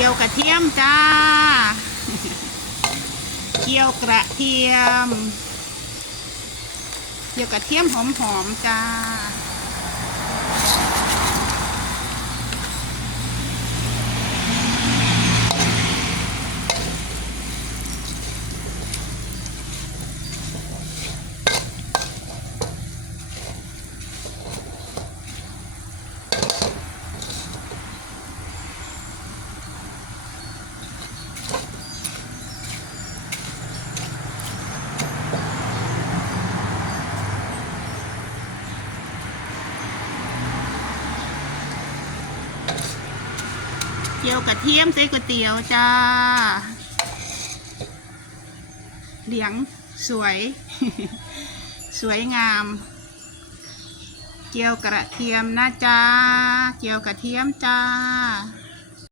ียวกระเทียมจ้า เคี่ยวกระเทียม เคี่ยวกระเทียมหอมๆจ้า เจียวกระเทียมใส่ก๋วยเตี๋ยวจ้า เหลียงสวย สวยงาม เจียวกระเทียมนะจ้า เจียวกระเทียมจ้า